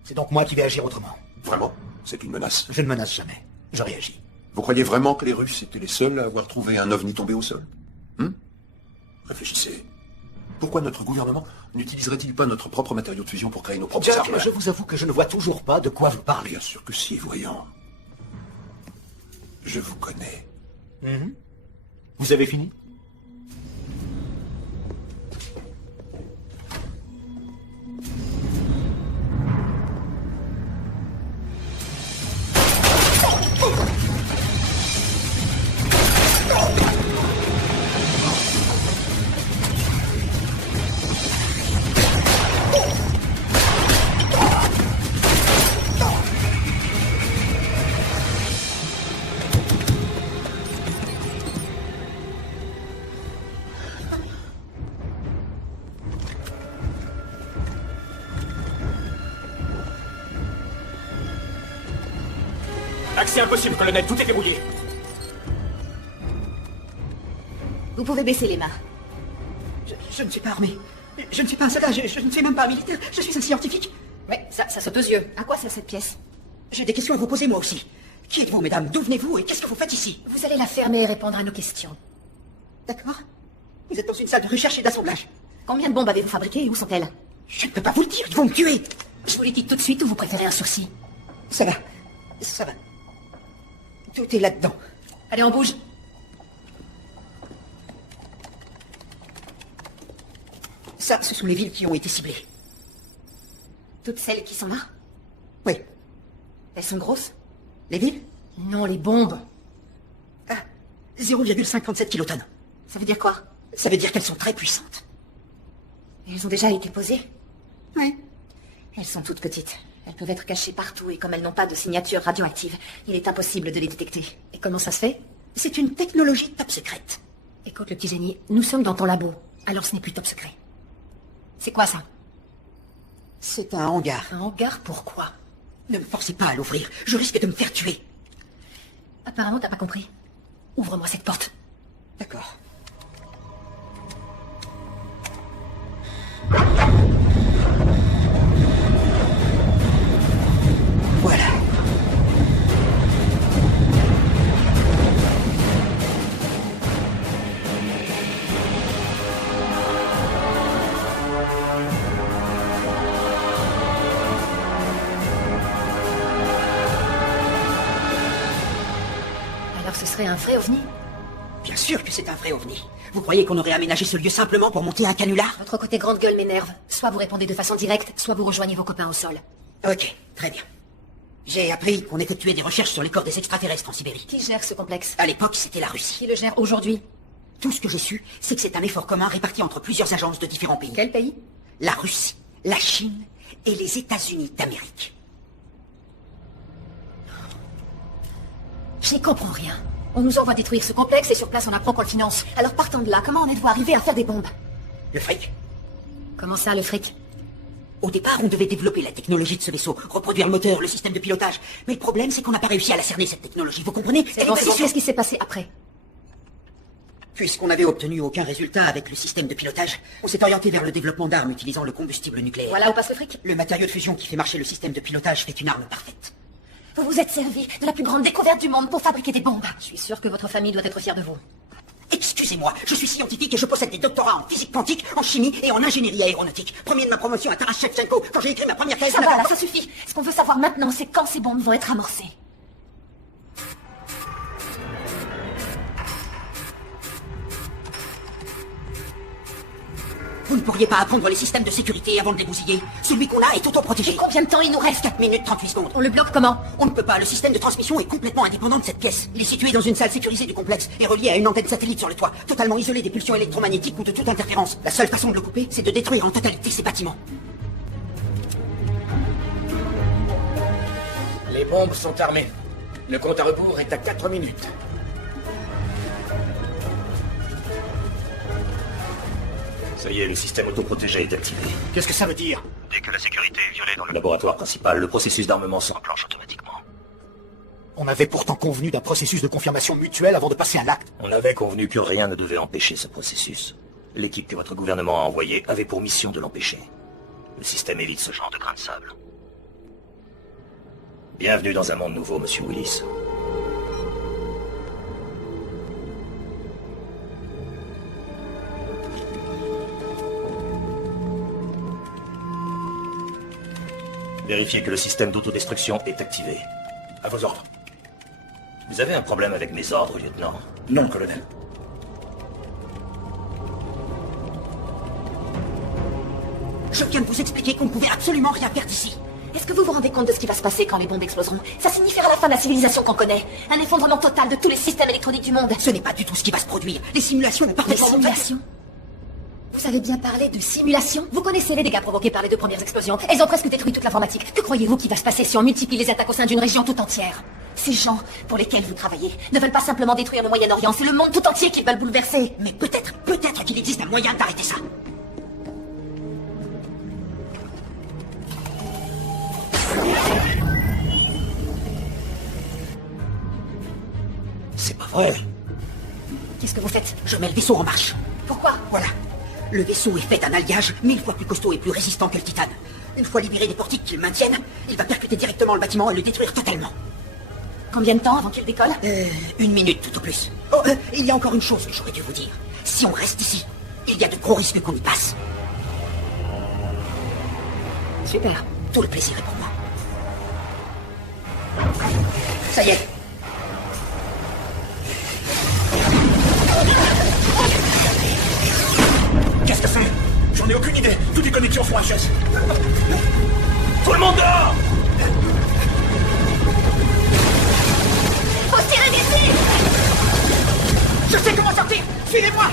C'est donc moi qui vais agir autrement. Vraiment? C'est une menace? Je ne menace jamais. Je réagis. Vous croyez vraiment que les Russes étaient les seuls à avoir trouvé un ovni tombé au sol? Réfléchissez. Pourquoi notre gouvernement N'utiliserait-il pas notre propre matériau de fusion pour créer nos propres Jack, armes? je vous avoue que je ne vois toujours pas de quoi vous parlez. Bien sûr que si, voyons. Je vous connais. Vous avez fini? Accès impossible, colonel, tout est verrouillé. Vous pouvez baisser les mains. Je ne suis pas armé. Je ne suis pas un soldat, je ne suis même pas un militaire. Je suis un scientifique. Ouais, ça saute aux yeux. À quoi sert cette pièce? J'ai des questions à vous poser moi aussi. Qui êtes-vous, mesdames? D'où venez-vous et qu'est-ce que vous faites ici? Vous allez la fermer et répondre à nos questions. D'accord. Vous êtes dans une salle de recherche et d'assemblage. Combien de bombes avez-vous fabriquées et où sont-elles? Je ne peux pas vous le dire, ils vont me tuer. Je vous les dis tout de suite ou vous préférez un sursis? Ça va. Ça va. Tout est là-dedans. Allez, on bouge. Ça, ce sont les villes qui ont été ciblées. Toutes celles qui sont là? Oui. Elles sont grosses? Les villes? Non, les bombes. 0,57 kilotonnes. Ça veut dire quoi? Ça veut dire qu'elles sont très puissantes. Elles ont déjà été posées? Oui. Elles sont toutes petites. Elles peuvent être cachées partout et comme elles n'ont pas de signature radioactive, il est impossible de les détecter. Et comment ça se fait? C'est une technologie top secrète. Écoute, le petit génie, nous sommes dans ton labo. Alors ce n'est plus top secret. C'est quoi ça? C'est un hangar. Un hangar? Pourquoi? Ne me forcez pas à l'ouvrir. Je risque de me faire tuer. Apparemment, t'as pas compris. Ouvre-moi cette porte. D'accord. Voilà. Alors ce serait un vrai ovni? Bien sûr que c'est un vrai ovni. Vous croyez qu'on aurait aménagé ce lieu simplement pour monter un canular? Votre côté grande gueule m'énerve. Soit vous répondez de façon directe, soit vous rejoignez vos copains au sol. Ok, très bien. J'ai appris qu'on effectuait des recherches sur les corps des extraterrestres en Sibérie. Qui gère ce complexe? À l'époque, c'était la Russie. Qui le gère aujourd'hui? Tout ce que j'ai su, c'est que c'est un effort commun réparti entre plusieurs agences de différents pays. Quel pays? La Russie, la Chine et les États-Unis d'Amérique. J'y comprends rien. On nous envoie détruire ce complexe et sur place on apprend qu'on le finance. Alors partant de là, comment en êtes-vous arrivé à faire des bombes? Le fric. Comment ça, le fric? Au départ, on devait développer la technologie de ce vaisseau, reproduire le moteur, le système de pilotage. Mais le problème, c'est qu'on n'a pas réussi à la cerner, cette technologie. Vous comprenez? C'est bon, qu'est-ce qui s'est passé après? Puisqu'on n'avait obtenu aucun résultat avec le système de pilotage, on s'est orienté vers le développement d'armes utilisant le combustible nucléaire. Voilà où passe le fric? Le matériau de fusion qui fait marcher le système de pilotage fait une arme parfaite. Vous vous êtes servi de la plus grande découverte du monde pour fabriquer des bombes. Je suis sûr que votre famille doit être fière de vous. Excusez-moi, je suis scientifique et je possède des doctorats en physique quantique, en chimie et en ingénierie aéronautique. Premier de ma promotion à Taras Shevchenko, quand j'ai écrit ma première thèse... Ça va, là, ça suffit. Ce qu'on veut savoir maintenant, c'est quand ces bombes vont être amorcées. Vous ne pourriez pas apprendre les systèmes de sécurité avant de les bousiller? Celui qu'on a est autoprotégé. Et combien de temps il nous reste? 4 minutes 38 secondes. On le bloque comment? On ne peut pas, le système de transmission est complètement indépendant de cette pièce. Il est situé dans une salle sécurisée du complexe et relié à une antenne satellite sur le toit, totalement isolé des pulsions électromagnétiques ou de toute interférence. La seule façon de le couper, c'est de détruire en totalité ces bâtiments. Les bombes sont armées. Le compte à rebours est à 4 minutes. Ça y est, le système autoprotégé est activé. Qu'est-ce que ça veut dire? Dès que la sécurité est violée dans le laboratoire principal, le processus d'armement s'enclenche automatiquement. On avait pourtant convenu d'un processus de confirmation mutuelle avant de passer à l'acte. On avait convenu que rien ne devait empêcher ce processus. L'équipe que votre gouvernement a envoyée avait pour mission de l'empêcher. Le système évite ce genre de grain de sable. Bienvenue dans un monde nouveau, Monsieur Willis. Vérifiez que le système d'autodestruction est activé. À vos ordres. Vous avez un problème avec mes ordres, lieutenant? Non, colonel. Je viens de vous expliquer qu'on ne pouvait absolument rien faire d'ici. Est-ce que vous vous rendez compte de ce qui va se passer quand les bombes exploseront? Ça signifiera la fin de la civilisation qu'on connaît. Un effondrement total de tous les systèmes électroniques du monde. Ce n'est pas du tout ce qui va se produire. Les simulations ont Les parfaitement montré. simulations? Vous avez bien parlé de simulation? Vous connaissez les dégâts provoqués par les 2 premières explosions. Elles ont presque détruit toute l'informatique. Que croyez-vous qu'il va se passer si on multiplie les attaques au sein d'une région tout entière? Ces gens pour lesquels vous travaillez ne veulent pas simplement détruire le Moyen-Orient, c'est le monde tout entier qu'ils veulent bouleverser. Mais peut-être qu'il existe un moyen d'arrêter ça. C'est pas vrai. Qu'est-ce que vous faites? Je mets le vaisseau en marche. Pourquoi? Voilà. Le vaisseau est fait d'un alliage 1000 fois plus costaud et plus résistant que le titane. Une fois libéré des portiques qui le maintiennent, il va percuter directement le bâtiment et le détruire totalement. Combien de temps avant qu'il décolle? 1 minute tout au plus. Oh, il y a encore une chose que j'aurais dû vous dire. Si on reste ici, il y a de gros risques qu'on y passe. Super. Tout le plaisir est pour moi. Ça y est. Qu'est-ce que c'est? J'en ai aucune idée. Toutes les connexions sont HS. Tout le monde dehors! Faut se tirer d'ici! Je sais comment sortir. Suivez-moi.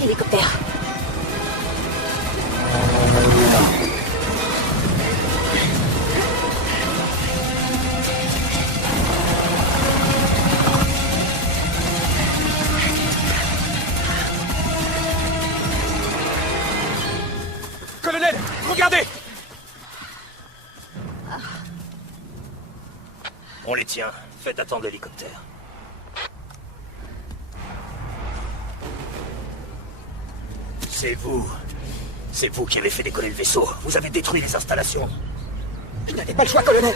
Hélicoptère. Colonel, regardez! On les tient. Faites attendre l'hélicoptère. C'est vous. C'est vous qui avez fait décoller le vaisseau. Vous avez détruit les installations. Je n'avais pas le choix, colonel.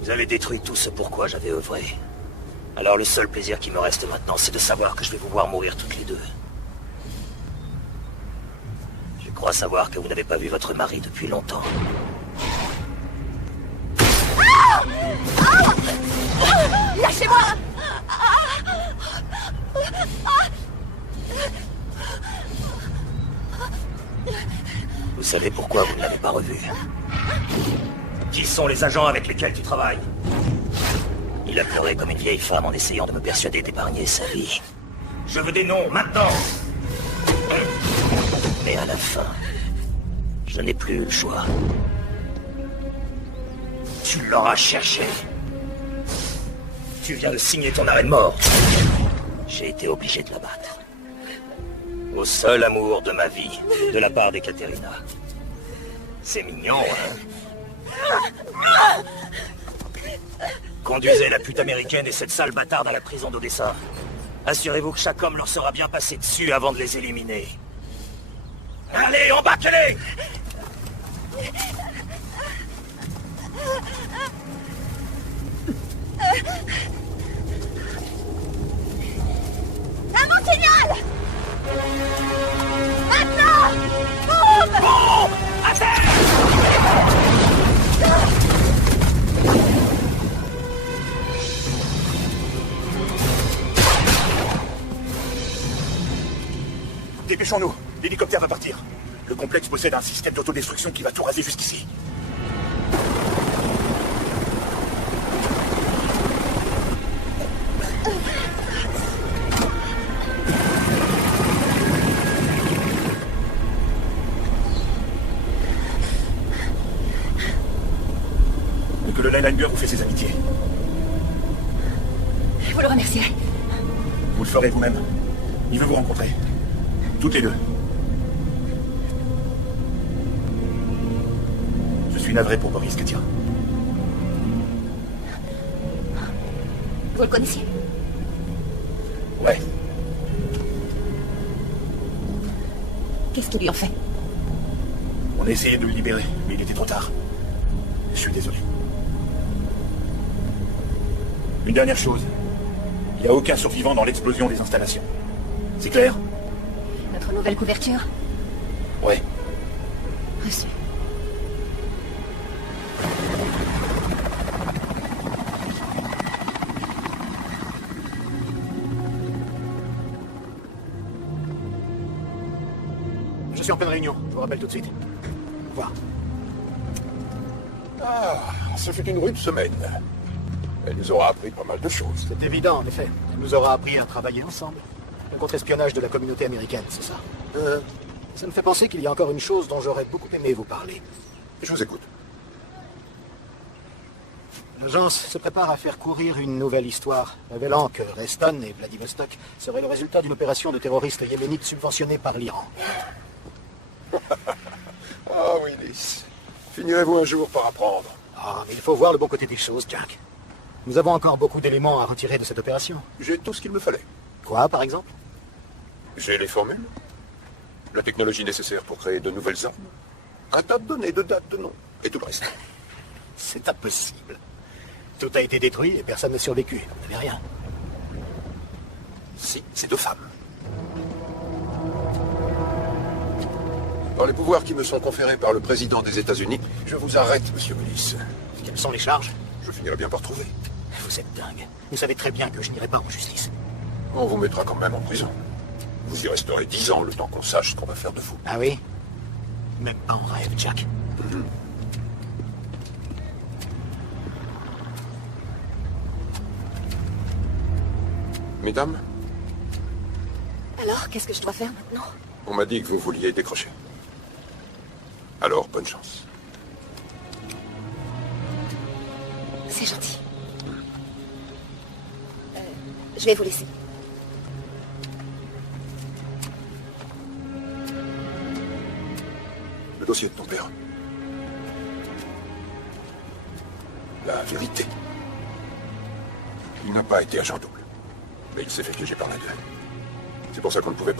Vous avez détruit tout ce pourquoi j'avais œuvré. Alors le seul plaisir qui me reste maintenant, c'est de savoir que je vais vous voir mourir toutes les deux. Je crois savoir que vous n'avez pas vu votre mari depuis longtemps. Lâchez-moi! Vous savez pourquoi vous ne l'avez pas revu? Qui sont les agents avec lesquels tu travailles? Il a pleuré comme une vieille femme en essayant de me persuader d'épargner sa vie. Je veux des noms, maintenant! Mais à la fin, je n'ai plus eu le choix. Tu l'auras cherché. Tu viens de signer ton arrêt de mort. J'ai été obligé de l'abattre. Au seul amour de ma vie, de la part d'Ekaterina. C'est mignon, hein? Conduisez la pute américaine et cette sale bâtarde à la prison d'Odessa. Assurez-vous que chaque homme leur sera bien passé dessus avant de les éliminer. Allez, embarquez-les! À mon signal! Maintenant! Boum! Bon! À terre! Dépêchons-nous. L'hélicoptère va partir. Le complexe possède un système d'autodestruction qui va tout raser jusqu'ici. Langer vous fait ses amitiés. Vous le remercierez. Vous le ferez vous-même. Il veut vous rencontrer. Toutes les deux. Je suis navré pour Boris, Katia. Vous le connaissiez? Ouais. Qu'est-ce qu'il lui en fait? On a essayé de le libérer, mais il était trop tard. Je suis désolé. Une dernière chose. Il n'y a aucun survivant dans l'explosion des installations. C'est clair? Notre nouvelle couverture? Ouais. Reçu. Je suis en pleine réunion. Je vous rappelle tout de suite. Au revoir. Ah, ce fut une rude semaine. Elle nous aura appris pas mal de choses. C'est évident, en effet. Elle nous aura appris à travailler ensemble. Le contre-espionnage de la communauté américaine, c'est ça. Ça me fait penser qu'il y a encore une chose dont j'aurais beaucoup aimé vous parler. Je vous écoute. L'agence se prépare à faire courir une nouvelle histoire, révélant que Reston et Vladivostok seraient le résultat d'une opération de terroristes yéménites subventionnée par l'Iran. Ah, Willis. Finirez-vous un jour par apprendre? Ah, mais il faut voir le bon côté des choses, Jack. Nous avons encore beaucoup d'éléments à retirer de cette opération. J'ai tout ce qu'il me fallait. Quoi, par exemple? J'ai les formules, la technologie nécessaire pour créer de nouvelles armes, un tas de données, de dates, de noms, et tout le reste. C'est impossible. Tout a été détruit et personne n'a survécu. Vous n'avez rien. Si, c'est deux femmes. Par les pouvoirs qui me sont conférés par le président des États-Unis, je vous arrête, monsieur Willis. Quelles sont les charges? Je finirai bien par trouver. Vous êtes dingue. Vous savez très bien que je n'irai pas en justice. On vous mettra quand même en prison. Vous y resterez 10 ans, le temps qu'on sache ce qu'on va faire de vous. Ah oui? Même pas en rêve, Jack. Mesdames, Alors, qu'est-ce que je dois faire maintenant? on m'a dit que vous vouliez décrocher. Alors, bonne chance. C'est gentil. Je vais vous laisser. Le dossier de ton père. La vérité. Il n'a pas été agent double. Mais il s'est fait piéger par la gueule. C'est pour ça qu'on ne pouvait pas